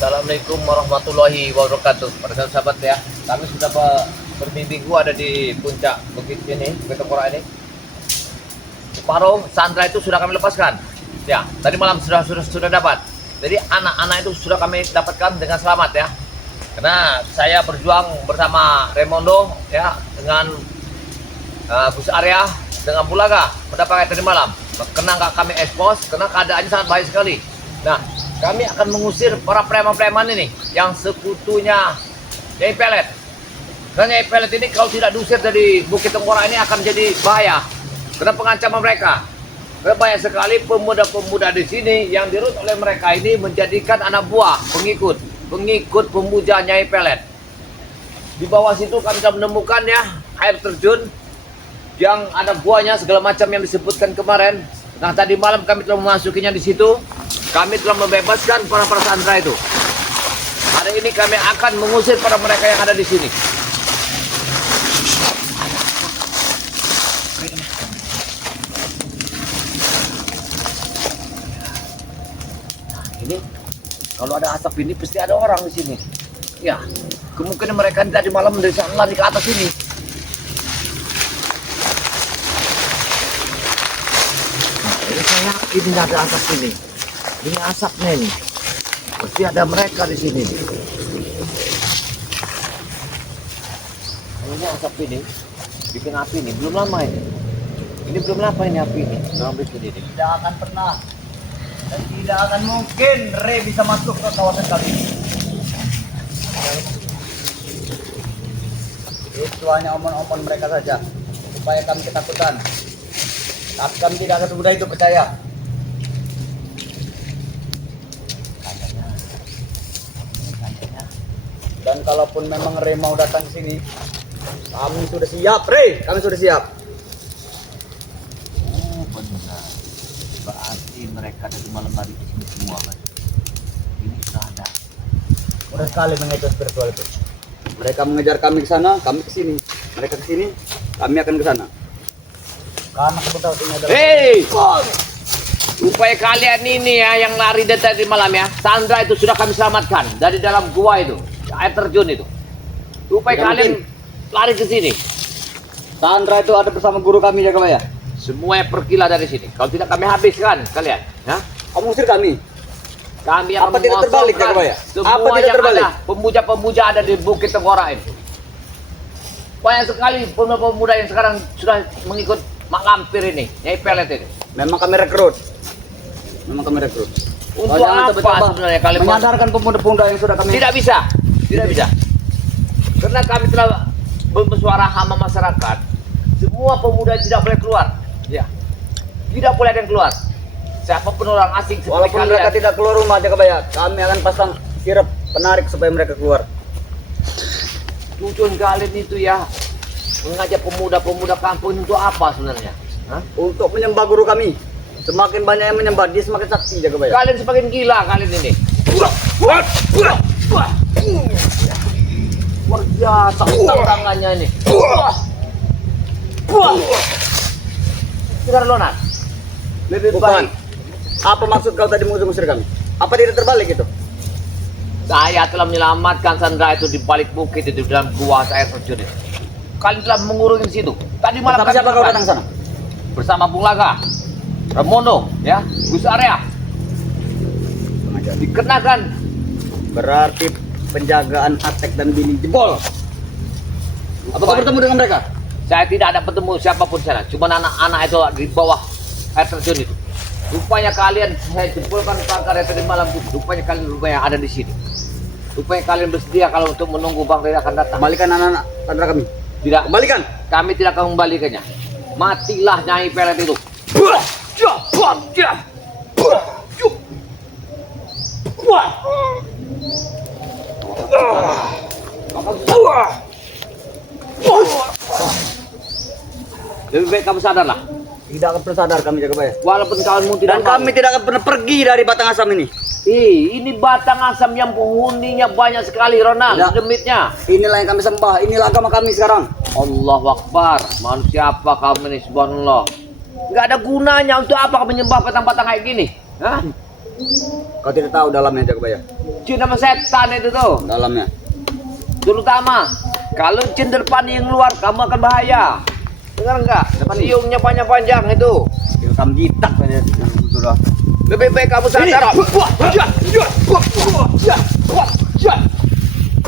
Assalamualaikum warahmatullahi wabarakatuh. Para sahabat ya, kami sudah berminggu ada di puncak bukit ini, Bukit Tengkorak ini. Separuh sandra itu sudah kami lepaskan. Ya, tadi malam sudah dapat. Jadi anak-anak itu sudah kami dapatkan dengan selamat ya. Karena saya berjuang bersama Raimondo ya dengan Gus Arya dengan Bulaga mendapatkan tadi malam. Karena nggak kami expose, karena keadaannya sangat baik sekali. Nah, kami akan mengusir para preman-preman ini yang sekutunya Nyai Pelet. Karena Nyai Pelet ini kalau tidak diusir dari Bukit Tengkorak ini akan jadi bahaya. Karena pengancaman mereka. Karena banyak sekali pemuda-pemuda di sini yang dirut oleh mereka ini menjadikan anak buah, pengikut pemuja Nyai Pelet. Di bawah situ kami sudah menemukan ya air terjun yang ada buahnya segala macam yang disebutkan kemarin. Nah, tadi malam kami telah memasukinya di situ. Kami telah membebaskan para sandera itu. Hari ini kami akan mengusir para mereka yang ada di sini. Nah, ini kalau ada asap ini pasti ada orang di sini. Ya, kemungkinan mereka tadi malam dari sana lari ke atas ini. Nah, ini saya yakin tidak ada asap ini. Ini asapnya ini, pasti ada mereka di sini. Ini asap ini, bikin api ini belum lama ini. Ini belum lama ini api ini. Dalam bikin ini tidak akan pernah dan tidak akan mungkin Re bisa masuk ke kawasan kami. Itu hanya omong-omong mereka saja supaya kami ketakutan. Tapi kami tidak akan semudah itu percaya. Dan kalaupun memang Re mau datang ke sini, kami sudah siap, Re. Kami sudah siap. Oh, benar. Berarti mereka dari malam hari di sini semua kan? Ini sudah ada. Mudah sekali mengejar spiritual itu. Mereka mengejar kami ke sana, kami ke sini. Mereka ke sini, kami akan ke sana. Karena kebetulan ini adalah Hei! Upaya kalian ini ya yang lari dari tadi malam ya, Sandra itu sudah kami selamatkan dari dalam gua itu, air terjun itu. Upaya kalian lari ke sini. Sandra itu ada bersama guru kami ya, Kak. Semuanya pergilah dari sini. Kalau tidak kami habiskan kalian. Ya? Kamu usir kami. Kami akan Apa tidak terbalik ya, Kak? semua Apa tidak yang terbalik? ada, pemuja-pemuja ada di Bukit Tengkorak itu. Banyak sekali pemuda-pemuda yang sekarang sudah mengikut Mak Lampir ini, Nyai Pelet ini. Memang kami rekrut. Untuk apa sebenarnya kalian menyadarkan pemuda-pemuda yang sudah kami tidak bisa. Karena kami telah bersuara hama masyarakat. Semua pemuda tidak boleh keluar. Ya. Tidak boleh ada yang keluar. Siapapun orang asing seperti walaupun kalian. mereka tidak keluar rumah aja, Kak. Kami akan pasang sirap penarik supaya mereka keluar. Tujuan kalian itu ya mengajak pemuda-pemuda kampung untuk apa sebenarnya? Hah? Untuk menyembah guru kami. Semakin banyak yang menyembah, dia semakin sakti, Kak. Kalian semakin gila kalian ini. Luar biasa tangannya ini. Sekarang Lonat. Lebih Bukan. baik. Apa maksud kau tadi mengusir kami? Apa tidak terbalik itu? Saya telah menyelamatkan Sandra itu di balik bukit itu dalam gua air terjun itu. Kalian telah mengurungi di situ. Tadi malam Bersama siapa kau datang sana? bersama Bulaga, Raimondo, ya, Gus Arya. Dikenakan. Berarti penjagaan Atek dan Bini jebol. Apa kau bertemu dengan mereka? Saya tidak ada bertemu siapapun sana. Cuma anak-anak itu di bawah air terjun itu. Rupanya kalian saya jempolkan pagar yang tadi malam itu. Rupanya kalian ada di sini. Rupanya kalian bersedia kalau untuk menunggu Bang Rey akan datang. Kembalikan anak-anak Sandra kami. Tidak. Kembalikan. Kami tidak akan membalikannya. Matilah Nyai Pelet itu. Lebih baik kamu sadarlah. Tidak akan pernah sadar kami, Jaga Bayar. Walaupun kawanmu tidak Dan kami tidak akan pernah pergi dari Batang Asam ini. Ini batang asam yang penghuninya banyak sekali, Ronald. Tidak. Demitnya. Inilah yang kami sembah. Inilah agama kami sekarang. Allahu Akbar. Manusia apa kamu ini, subhanallah. Nggak ada gunanya. Untuk apa kamu menyembah batang-batang kayak gini? Hah? Kau tidak tahu dalamnya Jagabaya. Jin nama setan itu tuh. Dalamnya. Terutama kalau jin depan yang luar kamu akan bahaya. Dengar enggak? Siungnya panjang-panjang itu. Kamu gitak saja. Sudah. Lebih baik kamu sadar.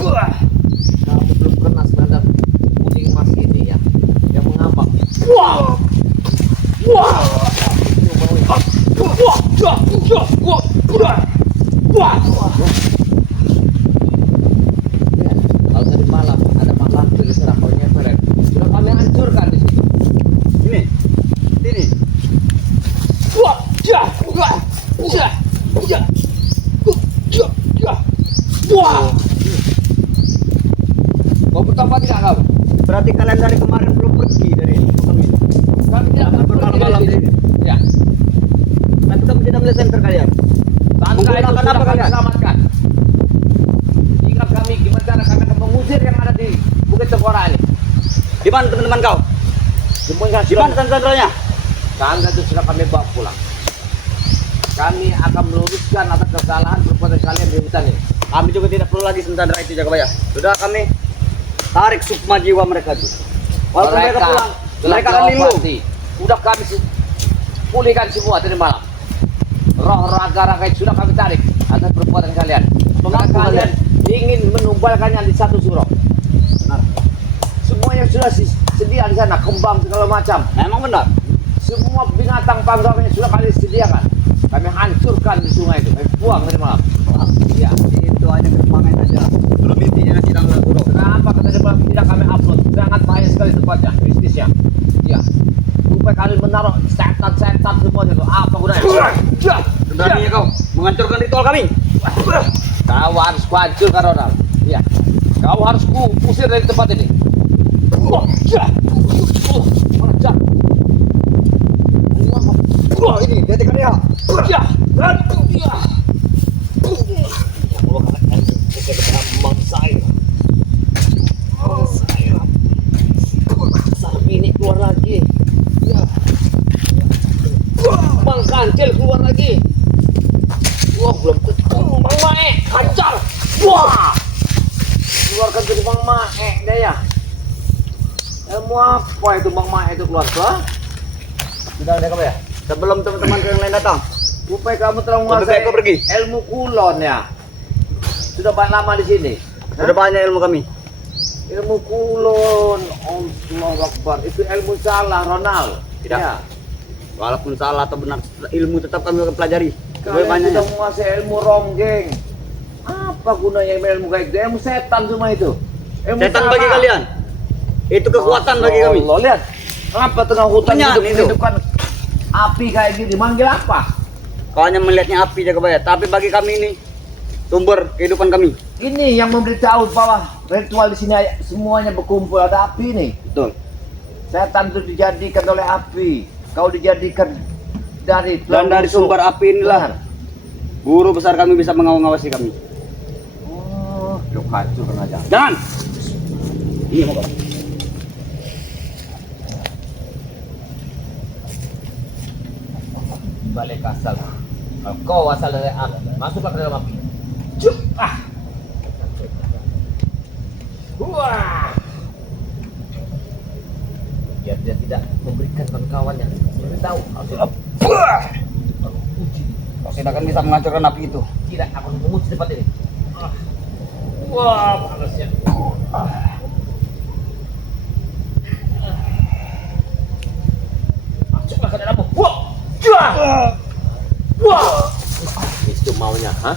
Kamu belum pernah sadar kuning mas ini ya, yang mengambang. Kalau tadi malam ada malam tulis rapornya Feren. Sudah kami hancurkan di situ. Ini. Ini. Mau bertobat tidak kamu? Berarti kalian dari kemarin belum pergi dari kami. Kami tidak akan Bermalam-malam pergi dari ini. sini. Ya. Tapi kamu tidak melihat center kalian. Tangga itu Menggunakan sudah apa kami kalian? selamatkan. Ingat kami gimana cara kami akan mengusir yang ada di Bukit Tengkorak ini. Di mana teman-teman kau? Semuanya Di mana sentralnya? tangga itu sudah kami bawa pulang. Kami akan meluruskan atas kesalahan perbuatan kalian di hutan ini. Kami juga tidak perlu lagi sentandra itu Jagabaya. Sudah kami tarik sukma jiwa mereka itu. Walaupun mereka pulang, mereka akan linglung. Sudah kami pulihkan semua tadi malam. Roh raga-raga itu sudah kami tarik atas perbuatan kalian. Karena kalian ingin menumbalkannya di satu surau. Benar. Semuanya sudah sedia di sana, kembang segala macam. Memang benar. Semua binatang panggangannya sudah kami sediakan. Kami hancurkan di sungai itu, kami buang tadi malam. Iya. Itu hanya kesemangat saja. Belum intinya nanti tanggal turun. Kenapa tadi malam tidak kami upload? Sangat bahaya sekali tempatnya, mistisnya. Iya. Supaya kalian menaruh setan-setan semua itu. Apa gunanya? Beraninya kau menghancurkan ritual kami. Kau harus kuhancurkan Ronald. Iya. Kau harus usir dari tempat ini. Wah ini, hati-hati dia. Ini keluar lagi. Bang Kancil keluar lagi. Wah, belum ketemu Bang Mae. Hancur. Wah. Keluarkan dari Bang Mae deh ya. Ilmu apa itu Bang Mae itu keluar tuh? Sudah ada kamu ya? Sebelum teman-teman yang lain datang. Rupanya kamu telah Lebih baik menguasai kau pergi. ilmu kulon ya. Sudah banyak lama di sini. Sudah banyak ilmu kami. Ilmu kulon, Allahu Akbar. Itu ilmu salah, Ronald. Tidak. Ya. Walaupun salah atau benar, ilmu tetap kami akan pelajari. Kalian Banyak. sudah menguasai ilmu ronggeng. Apa gunanya ilmu kayak gitu? Ilmu setan semua itu. Ilmu Setan salah. bagi kalian. Itu kekuatan bagi kami. Allah, lihat. Apa tengah hutan Punya, itu. hidup-hidupan api kayak gini? Manggil apa? Kau hanya melihatnya api Jagabaya, tapi bagi kami ini sumber kehidupan kami. Ini yang memberitahu bahwa ritual di sini semuanya berkumpul ada api nih. Betul. Setan itu dijadikan oleh api. Kau dijadikan dari Dan dari sumber api inilah guru besar kami bisa mengawasi kami. Oh, yuk hancurkan aja. Jangan. Ini mau kau. Balik asal. Kalau kau asal dari api, masuklah ke dalam api. Cuk! Ah! Wah! Biar dia tidak memberikan kawan-kawannya. Dia tahu. Kau tidak akan bisa menghancurkan api itu. Tidak, aku memuji tempat ini. Ah. Wah, panasnya. Masuklah ke dalammu. Wah! Wah! Itu maunya, ha?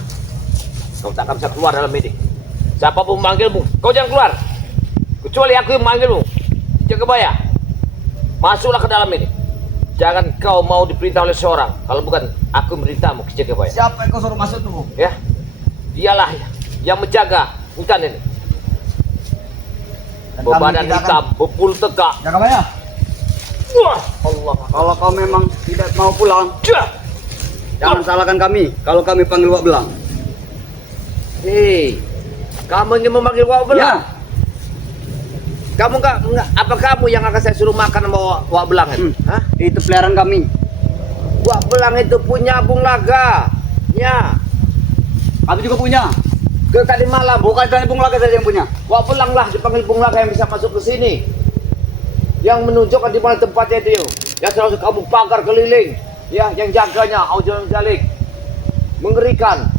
Kau tak akan bisa keluar dalam ini. Siapa pun memanggilmu, kau jangan keluar. Kecuali aku yang memanggilmu. Jagabaya, masuklah ke dalam ini. Jangan kau mau diperintah oleh seorang. Kalau bukan aku merintahmu ke Jagabaya. Siapa yang kau suruh masuk tuh? Ya, dialah yang menjaga hutan ini. Berbadan hitam, berpul tegak. Jagabaya, Wah, Allah. kalau kau memang tidak mau pulang, Jah. jangan salahkan kami. Kalau kami panggil Wak Belang. Hei, kamu ingin memanggil Wak Belang? Ya. Kamu apa kamu yang akan saya suruh makan sama Wak Belang itu? Hah? Itu peliharaan kami. Wak Belang itu punya Bung Laga. Ya, Kami juga punya. ke tadi malam. Bukan tadi Bung Laka saja yang punya. Wah pelanglah dipanggil Bung Laka yang bisa masuk ke sini. Yang menunjukkan di mana tempatnya itu. Yang selalu kamu pagar keliling. Ya, yang jaganya Aujon Jalik. Mengerikan.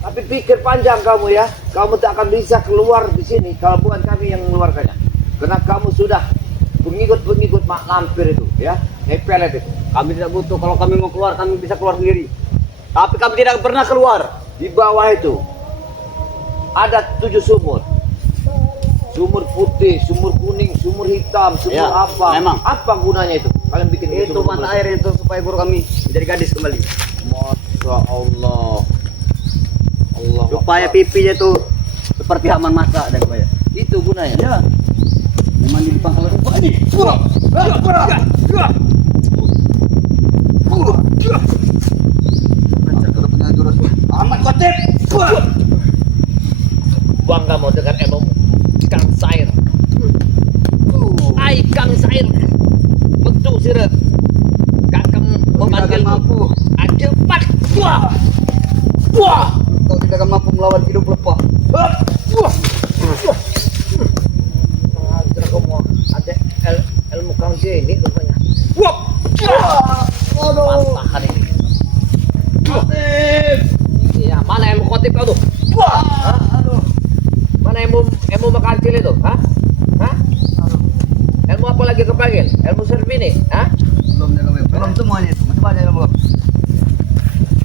Tapi pikir panjang kamu ya. Kamu tak akan bisa keluar di sini kalau bukan kami yang mengeluarkannya. Karena kamu sudah pengikut-pengikut mak lampir itu, ya. Pelet itu. Kami tidak butuh. Kalau kami mau keluar, kami bisa keluar sendiri. Tapi kami tidak pernah keluar. Di bawah itu ada 7 sumur. Sumur putih, sumur kuning, sumur hitam, sumur Ya, apa? memang. Apa gunanya itu? Kalian bikin Itu mata air itu supaya guru kami menjadi gadis kembali. Masya Allah. Allah. Supaya pipinya tuh seperti Haman Masa dan kebaya. Itu gunanya. Ya. Memang di pangkalan rupa ini. Amat kotip. Bangga mau dengan ilmu Kang Sair. Ai Kang Sair. Betul sirah. Kakang memanggil mampu. cepat. Wah. Wah. Kau tidak akan mampu melawan hidup lepah. Wah. Ada ilmu Kang Jeni rupanya. Wah. Patahkan ini. Iya, mana ilmu khotib kau tuh? Wah. Aduh. Mana ilmu makancil itu? Hah? Hah? Ilmu apa lagi kepanggil? Ilmu Servini? Hah? Belum jaga web. Belum semuanya itu. Masih banyak yang belum.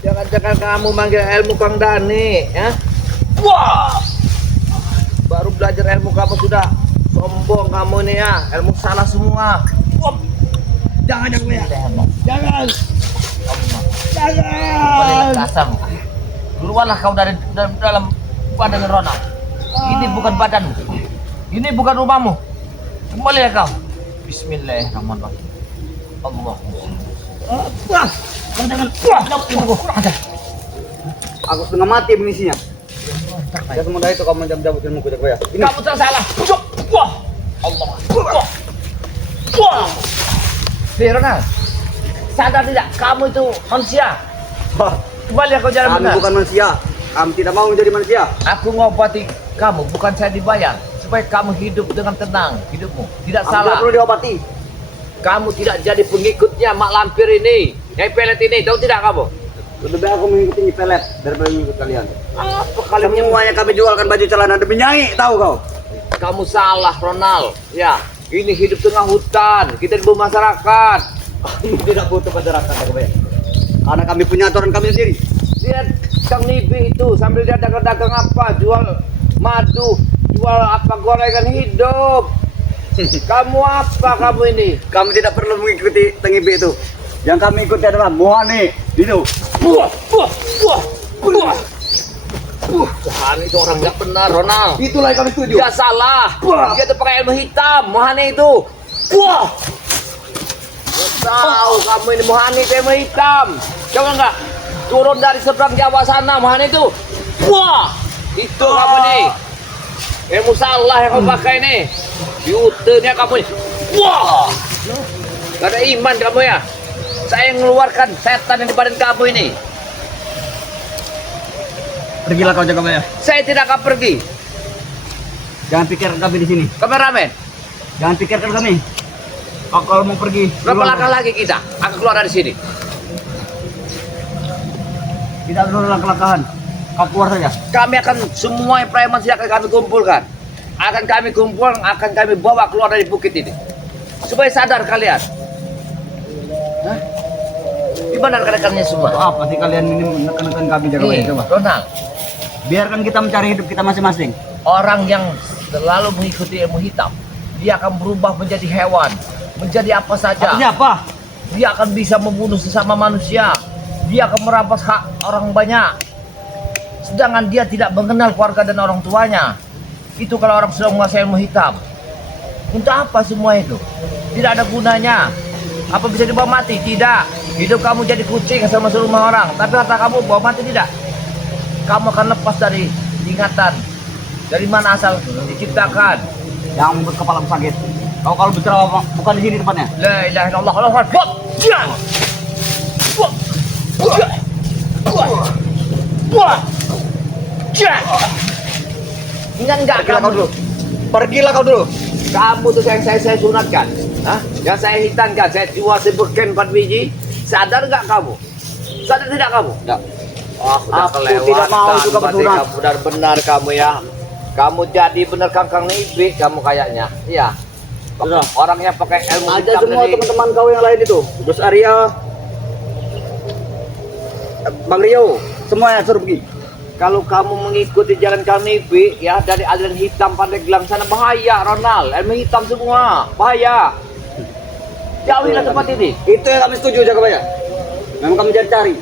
Jangan-jangan kamu manggil ilmu Kang Dani, ya? Wah! Baru belajar ilmu kamu sudah sombong kamu nih ya. Ilmu salah semua. Wah! Jangan jaga web. Jangan. Jangan. Kasam. Keluarlah kau dari dalam badan Ronald. Ini bukan badanmu. Ini bukan rumahmu. Kembali ya kau. Bismillahirrahmanirrahim. Allah. Wah. Jangan. Aku setengah mati mengisinya. Ya semudah itu kamu jam-jam ilmu jaga web. Ini. Kamu tersalah. Wah. Allah. Wah. Wah. Hei Ronald. Sadar tidak? Kamu itu manusia. Kembali kau jalan Kami benar. bukan manusia. Kami tidak mau menjadi manusia. Aku ngobati kamu, bukan saya dibayar. Supaya kamu hidup dengan tenang, hidupmu. Tidak Kami salah. tidak perlu diobati. Kamu tidak jadi pengikutnya Mak Lampir ini. Nyai Pelet ini, tahu tidak kamu? Lebih baik aku mengikuti Nyi Pelet daripada mengikut kalian. Apa kalian yang... Semuanya kami jualkan baju celana demi Nyai, tahu kau? Kamu salah, Ronald. Ya, ini hidup tengah hutan. Kita di bawah masyarakat. Kami tidak butuh masyarakat, ya. Karena kami punya aturan kami sendiri. Lihat Kang Nibi itu sambil dia dagang-dagang apa, jual madu, jual apa gorengan hidup. Kamu apa kamu ini? Kami tidak perlu mengikuti Tengibi itu. Yang kami ikuti adalah Mohane, itu. Wah, wah, wah, wah. Tuhan itu orang nggak benar, Ronald. Itulah yang kami setuju. Dia salah. Wah. Dia tuh pakai ilmu hitam, Mohane itu. Wah. Tahu kamu ini Mohane itu ilmu hitam. Coba enggak? Turun dari seberang Jawa sana, Mohane itu. Wah. Itu kamu nih. Ilmu salah yang kamu pakai nih. Diuternya kamu nih. Wah. Gak ada iman kamu ya. Saya mengeluarkan setan yang di badan kamu ini. Pergilah kau jaga ya. Saya tidak akan pergi. Jangan pikirkan kami di sini. Kameramen, Jangan pikirkan kami. Kau kalau mau pergi. berapa keluar. langkah lagi kita akan keluar dari sini? Tidak perlu langkah-langkahan. Kau keluar saja. Kami akan semua preman akan kami kumpulkan. Akan kami kumpulkan, akan kami bawa keluar dari bukit ini. Supaya sadar kalian. Hah? Di mana rekan-rekannya semua? Untuk apa sih kalian ini menekan kami jaga Nih, coba? Ronald, Biarkan kita mencari hidup kita masing-masing. orang yang selalu mengikuti ilmu hitam, dia akan berubah menjadi hewan, menjadi apa saja. Artinya apa? Dia akan bisa membunuh sesama manusia. Dia akan merampas hak orang banyak. Sedangkan dia tidak mengenal keluarga dan orang tuanya. Itu kalau orang sudah menguasai ilmu hitam. Untuk apa semua itu? Tidak ada gunanya. Apa bisa dibawa mati? Tidak. Hidup kamu jadi kucing asal masuk rumah orang. Tapi harta kamu bawa mati tidak. Kamu akan lepas dari ingatan. Dari mana asal diciptakan. Yang membuat kepalamu sakit. Kau kalau bicara bukan di sini tempatnya. La ilaha illallah. Allah Akbar. Ingat nggak Pergilah kamu kau dulu. Pergilah kau dulu. Kamu tuh yang saya sunatkan, hah? Yang saya hitamkan, saya jual sebeken 4 biji. Sadar nggak kamu? Sadar tidak kamu? Tidak. Udah Aku tidak mau itu kamu berarti sunat. kamu benar-benar kamu ya. Kamu jadi benar kangkang nibi kamu kayaknya. Iya. Sudah. Orangnya pakai ilmu Aja hitam semua tadi. teman-teman kau yang lain itu. Gus Arya, Bang Rio, semuanya suruh pergi. Kalau kamu mengikuti jalan Kanibi ya dari aliran hitam Pandeglang sana bahaya Ronald. Ilmu hitam semua bahaya. Jauhilah tempat ini. Itu yang kami setuju Jagabaya. Memang kami cari-cari.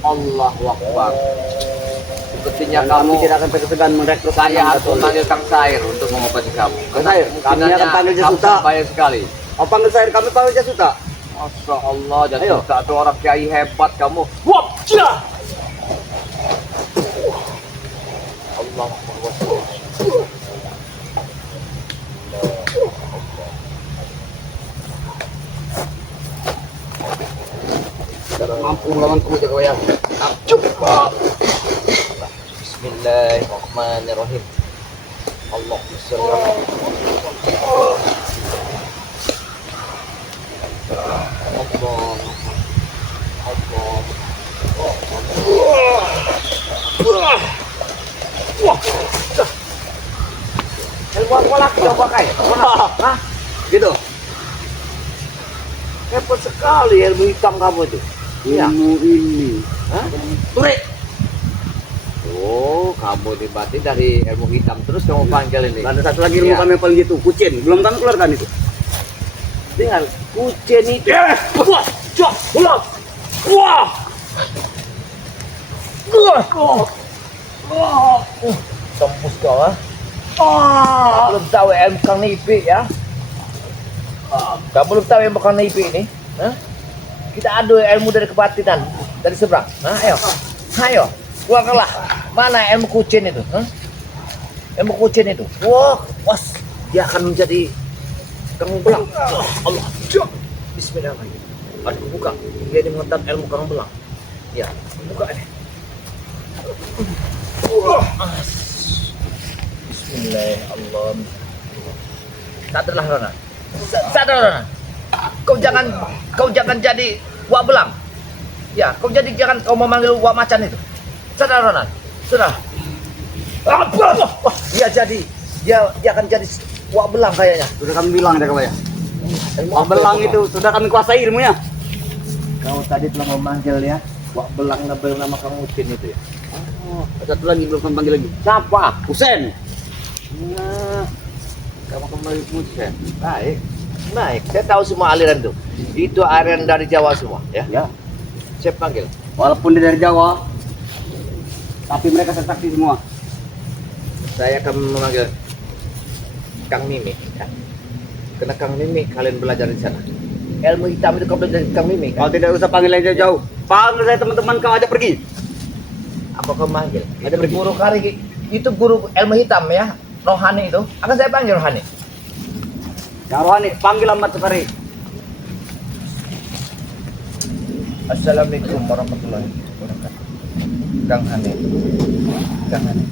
Allahu Akbar. Sepertinya Dan kami kamu tidak akan segan merekrut saya harus Betul. memanggil Kang Sair untuk mengobati kamu. Kang Sair, kami Sebenarnya akan panggil kamu Jasuta. bahaya sekali. Oh, panggil saya, kami panggil Jasuta. Masya Allah, Ayo. Jasuta itu orang kiai hebat kamu. Wah, cia! Allah Akbar. Tidak mampu melawan kamu Jagabaya. Bismillahirrahmanirrahim. Allah ilmu apa lagi kau pakai? Hah? Gitu. Hebat sekali ilmu hitam kamu itu. Iya. Ilmu ini. Hah? Turik. Oh, kamu dibati dari ilmu hitam terus kamu panggil ini. Ada satu lagi ilmu Iya. kami yang paling gitu, kucin. Belum kami keluarkan itu. Dengan kucing itu. Wah, cok, ulang. Wah. Tembus kau ah. Belum tahu ilmu Kang Nipi ya. Kamu belum tahu ilmu Kang Nipi ini? Hah? Kita adu ilmu dari kebatinan dari seberang. Hah, ayo. Ayo. Keluarkanlah. Mana ilmu kucing itu? Hah? Ilmu kucing itu. Wah, was. Dia akan menjadi Kang Belang. Allah. Bismillahirrahmanirrahim. Aduh, buka. Dia ini mengetat ilmu Kang Belang. Ya, buka ini. Bismillahirrahmanirrahim. Sadarlah Rona. Sadar Rona. Kau jangan jadi Wak Belang. Ya, jangan kau memanggil Wak Macan itu. Sadar Rona. Sudah. Dia akan jadi Wak Belang kayaknya. Sudah kami bilang Jagabaya. Ilmu Wak apa Belang itu? itu sudah kami kuasai ilmunya. Kau tadi telah memanggil ya Wak Belang ngebel nama kamu Ucin itu ya. Satu lagi belum kami panggil lagi. Siapa? Husen. Nah, kamu kembali Ucin. Baik. Baik. Saya tahu semua aliran itu. Itu aliran dari Jawa semua ya. Ya. Saya panggil. Walaupun dia dari Jawa, tapi mereka sakti semua. Saya akan memanggil Kang Mimi. Ya. Karena Kang Mimi kalian belajar di sana. Ilmu hitam itu kau belajar dari Kang Mimi Kau kan? tidak usah panggil yang jauh-jauh. Panggil saya teman-teman kau aja pergi. Apa kau manggil? Ada Itu pergi. guru kari itu guru ilmu hitam ya. Rohani itu. Akan saya panggil Rohani. Yang rohani, panggil Ahmad Sekari. Assalamualaikum warahmatullahi wabarakatuh. Kang Hani. Kang Hani.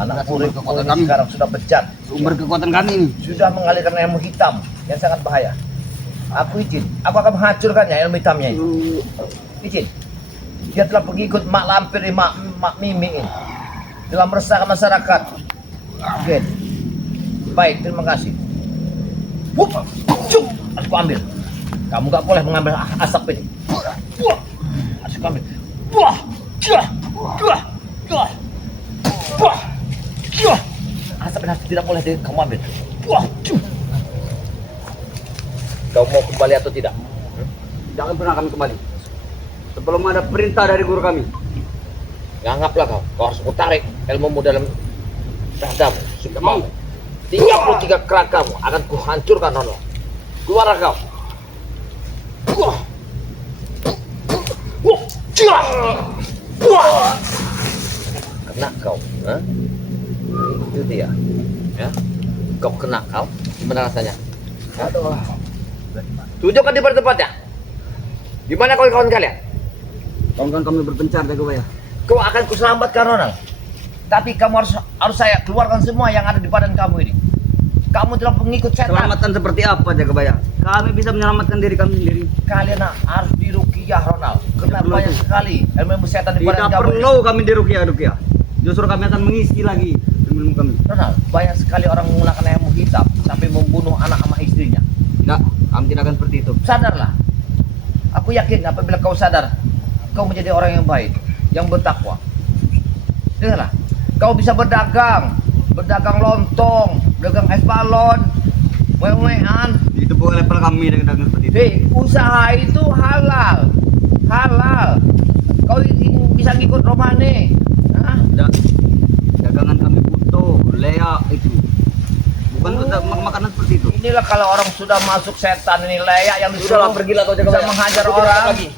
Anak murid kekuatan ini kami. sekarang sudah bejat. Sumber kekuatan kami ini. Sudah mengalirkan ilmu hitam yang sangat bahaya. Aku izin. Aku akan menghancurkannya ilmu hitamnya itu. Izin. Dia telah pengikut Mak Lampir, Mak Mimi ini. Telah meresahkan masyarakat. Oke. Baik, terima kasih. Wup, cuk, aku ambil. Kamu nggak boleh mengambil asap ini. Wah, asap ambil. Wah, cia, wah, wah, wah, cia. Asap ini tidak boleh kamu ambil. Wah, cuk. Kau mau kembali atau tidak? Jangan pernah kami kembali. Sebelum ada perintah dari guru kami. Anggaplah kau harus tarik ilmumu dalam ragamu. Sudah mau. Mau. 33 keragamu akan kuhancurkan Nono. Keluar kau. Wah. Wah. Cia. Wah. Kena kau. Hah? Itu dia. Ya. Kau kena kau. Gimana rasanya? Aduh. Tunjukkan di tempatnya. Di mana kawan-kawan kalian? Kawan-kawan kami berpencar jaga bayar. Kau akan kuselamatkan Ronald. Tapi kamu harus saya keluarkan semua yang ada di badan kamu ini. Kamu telah pengikut setan. Selamatan seperti apa jaga bayar? Kami bisa menyelamatkan diri kami sendiri. Kalian harus diruqyah Ronald. Karena Tidak banyak perlu. sekali ilmu setan di badan Tidak kamu. perlu kami diruqyah. Justru kami akan mengisi lagi ilmu kami. Ronald, banyak sekali orang menggunakan ilmu hitam sampai membunuh anak sama istrinya. Tidak, kami tidak akan seperti itu. Sadarlah. Aku yakin apabila kau sadar, kau menjadi orang yang baik, yang bertakwa. Dengarlah, kau bisa berdagang lontong, berdagang es balon, wewean. Itu bukan level kami dengan dagang seperti itu. Hei, usaha itu halal. Kau bisa ngikut Romane. Hah? Tidak. Dagangan kami butuh, Lea itu. Bukan untuk makanan seperti itu. Inilah kalau orang sudah masuk setan ini layak yang Sudahlah, disuruh pergilah kau jaga bisa bayar. menghajar Aku tidak orang. lagi.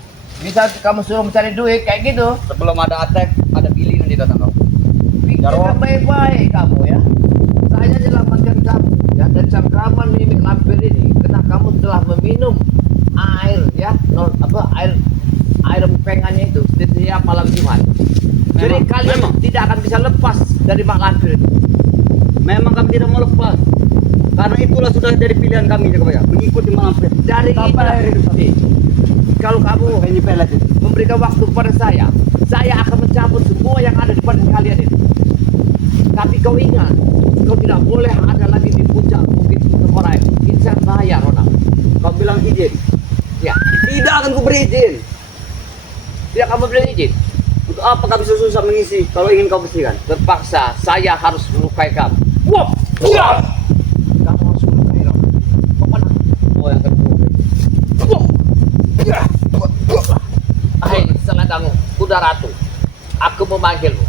Bisa kamu suruh mencari duit kayak gitu. Sebelum ada attack, ada Billy nanti datang kau. Pikirkan baik-baik kamu ya. Saya selamatkan kamu ya dari cengkraman mimik lampir ini karena kamu telah meminum air ya, air pengannya itu setiap malam Jumat. Jadi Memang, kalian memang. tidak akan bisa lepas dari mak lampir itu. Memang kami tidak mau lepas. Karena itulah sudah jadi pilihan kami jaga bayar. Mengikuti Malampir. Dari Sampai itu akhir hidup kami. kalau kamu Ini pelet itu. memberikan waktu kepada saya akan mencabut semua yang ada di badan kalian ini. Tapi kau ingat, kau tidak boleh ada lagi di puncak bukit Korai. Insan bahaya, Ronald. Kau bilang izin. Ya, Tidak akan kuberi izin. tidak kamu beri izin. Untuk apa kami susah mengisi kalau ingin kau bersihkan? Terpaksa saya harus melukai kamu. Wah, ya. Kamu harus melukai Ronald. Kemana? Oh yang kedua. Hai, selendangmu, kuda ratu. Aku memanggilmu.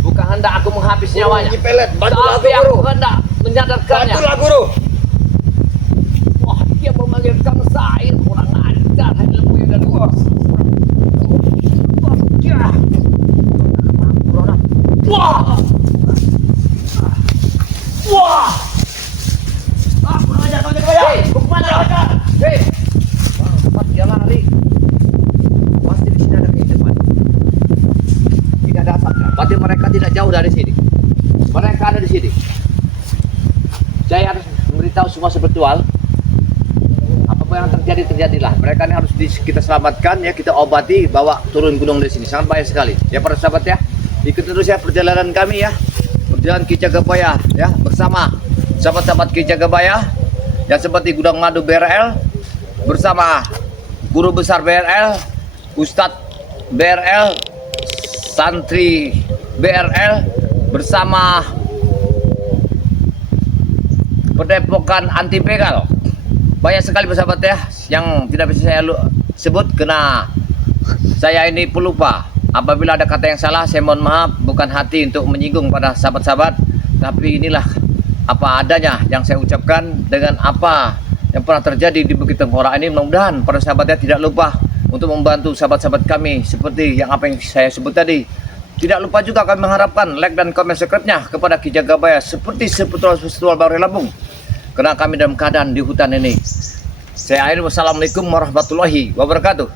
Bukan hendak aku menghabis nyawanya. Ini pelet. Bantulah aku Tapi aku guru. hendak menyadarkannya. Bantulah guru. Wah, dia memanggil kamu Sair, kurang ajar ilmu yang dari luar. Ya. Wah. Wah. Kurang ajar kau jaga bayar. Hei, mau kemana? Hei. Cepat dia lari. Pasti di sini ada kehidupan. Tidak ada asapnya. Berarti mereka tidak jauh dari sini. Mereka ada di sini. Saya harus memberitahu semua sebetulnya. Apa yang terjadi terjadilah. Mereka ini harus kita selamatkan ya, kita obati, bawa turun gunung dari sini. Sangat bahaya sekali. Ya para sahabat ya, ikuti terus ya perjalanan kami ya. Perjalanan Ki Jagabaya ya bersama sahabat-sahabat Ki Jagabaya yang seperti Gudang Madu BRL bersama Guru Besar BRL, Ustadz BRL, Santri BRL bersama Padepokan Anti Begal. Banyak sekali bersahabat ya yang tidak bisa saya sebut karena saya ini pelupa. Apabila ada kata yang salah saya mohon maaf, bukan hati untuk menyinggung pada sahabat-sahabat, tapi inilah apa adanya yang saya ucapkan dengan apa yang pernah terjadi di Bukit Tengkorak ini. Mudah-mudahan para sahabatnya tidak lupa untuk membantu sahabat-sahabat kami seperti yang apa yang saya sebut tadi. Tidak lupa juga kami mengharapkan like dan komen subscribe-nya kepada Ki Jagabaya seperti seputar Baru Lampung. Karena kami dalam keadaan di hutan ini. Saya akhiri, wassalamualaikum warahmatullahi wabarakatuh.